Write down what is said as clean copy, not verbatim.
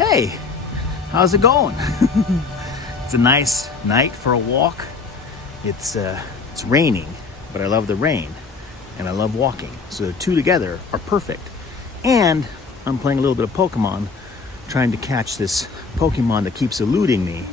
Hey, how's it going? It's a nice night for a walk. It's raining, but I love the rain and I love walking. So the two together are perfect. And I'm playing a little bit of Pokemon, trying to catch this Pokemon that keeps eluding me